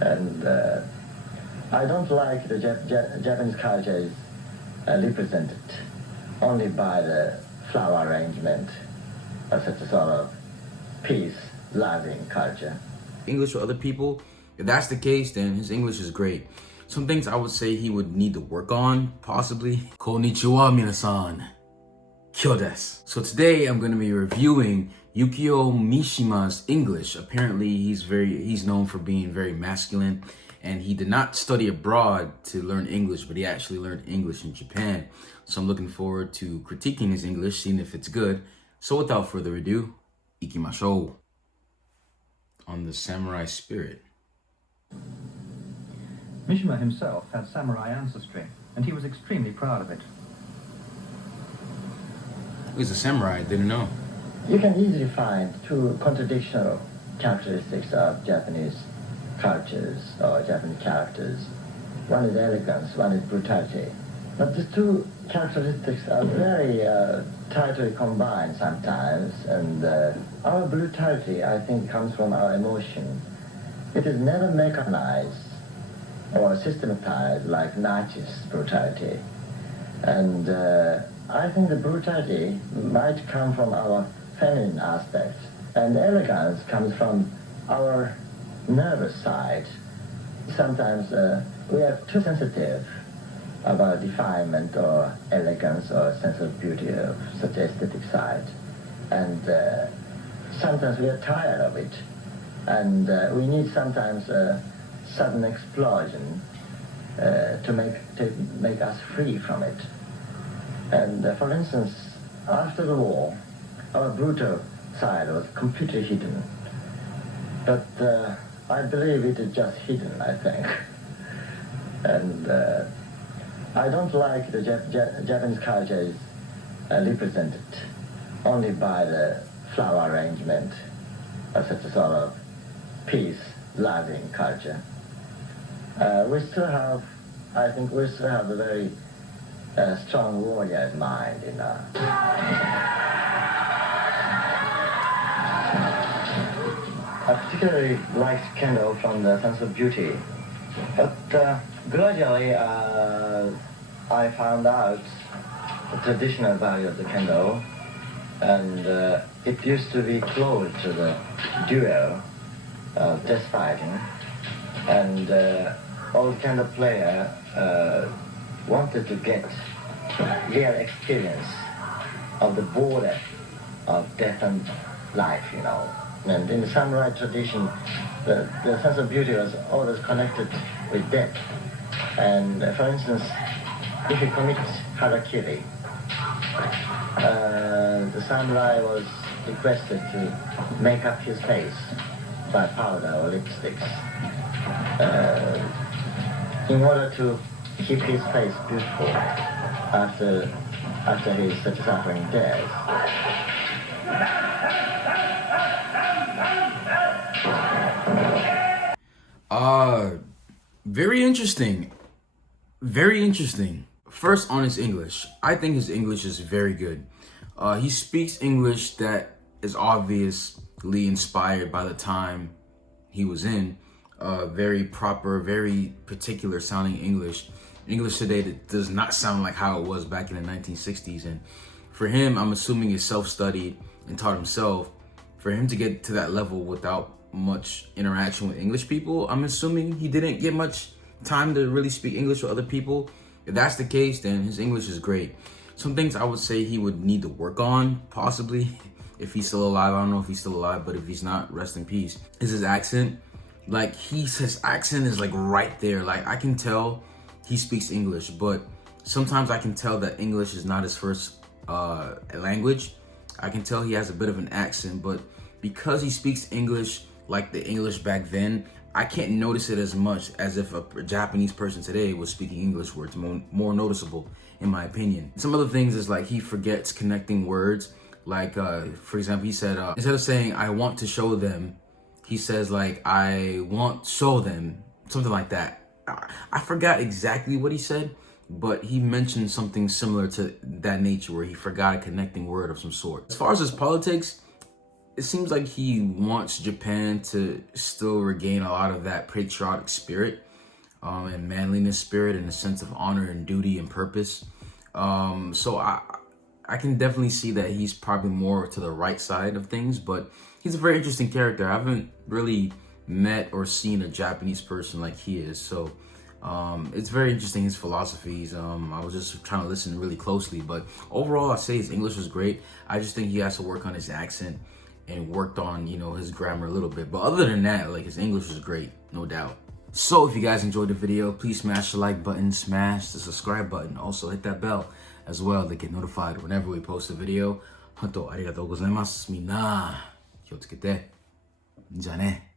And I don't like the Japanese culture is represented only by the flower arrangement of such a sort of peace-loving culture. English for other people, if that's the case, then his English is great. Some things I would say he would need to work on, possibly. Konnichiwa, minasan. Kyo desu. So today I'm going to be reviewing Yukio Mishima's English. Apparently he's known for being very masculine, and he did not study abroad to learn English, but he actually learned English in Japan. So I'm looking forward to critiquing his English, seeing if it's good. So without further ado, ikimashou. On the samurai spirit. Mishima himself had samurai ancestry, and he was extremely proud of it. He's a samurai, I didn't know. You can easily find two contradictional characteristics of Japanese cultures or Japanese characters. One is elegance, one is brutality. But these two characteristics are very tightly combined sometimes, and our brutality, I think, comes from our emotion. It is never mechanized or systematized like Nietzsche's brutality. And I think the brutality might come from our feminine aspect, and elegance comes from our nervous side. Sometimes we are too sensitive about defilement or elegance or sense of beauty of such aesthetic side. And sometimes we are tired of it. And we need sometimes a sudden explosion to make us free from it. And for instance, after the war, our brutal side was completely hidden. But I believe it is just hidden, I think. And I don't like the Japanese culture is represented only by the flower arrangement of such a sort of peace-loving culture. We still have a very strong warrior's mind in us. I particularly liked Kendo from the sense of beauty, but gradually I found out the traditional value of the Kendo, and it used to be close to the duel, death fighting, and all Kendo player wanted to get real experience of the border of death and life, you know. And in the samurai tradition, the sense of beauty was always connected with death. And for instance, if you commit harakiri, the samurai was requested to make up his face by powder or lipsticks in order to keep his face beautiful after his such a suffering death. Very interesting. Very interesting. First, on his English. I think his English is very good. He speaks English that is obviously inspired by the time he was in. Very proper, very particular sounding English. English today that does not sound like how it was back in the 1960s. And for him, I'm assuming he's self-studied and taught himself. For him to get to that level without much interaction with English people, I'm assuming he didn't get much time to really speak English with other people. If that's the case, then his English is great. Some things I would say he would need to work on, possibly, if he's still alive. I don't know if he's still alive, but if he's not, rest in peace. Is his accent. Like, his accent is like right there. Like, I can tell he speaks English, but sometimes I can tell that English is not his first language. I can tell he has a bit of an accent, but because he speaks English like the English back then, I can't notice it as much as if a Japanese person today was speaking English, where it's more noticeable, in my opinion. Some other things is like he forgets connecting words. Like, for example, he said, instead of saying, I want to show them, he says like, I want show them, something like that. I forgot exactly what he said, but he mentioned something similar to that nature where he forgot a connecting word of some sort. As far as his politics, it seems like he wants Japan to still regain a lot of that patriotic spirit and manliness spirit and a sense of honor and duty and purpose. So I can definitely see that he's probably more to the right side of things, but he's a very interesting character. I haven't really met or seen a Japanese person like he is. So it's very interesting, his philosophies. I was just trying to listen really closely, but overall I say his English is great. I just think he has to work on his accent and worked on, you know, his grammar a little bit. But other than that, like, his English is great, no doubt. So if you guys enjoyed the video, please smash the like button, smash the subscribe button. Also hit that bell as well to get notified whenever we post a video. 本当ありがとうございます。みんな気をつけて。じゃあね。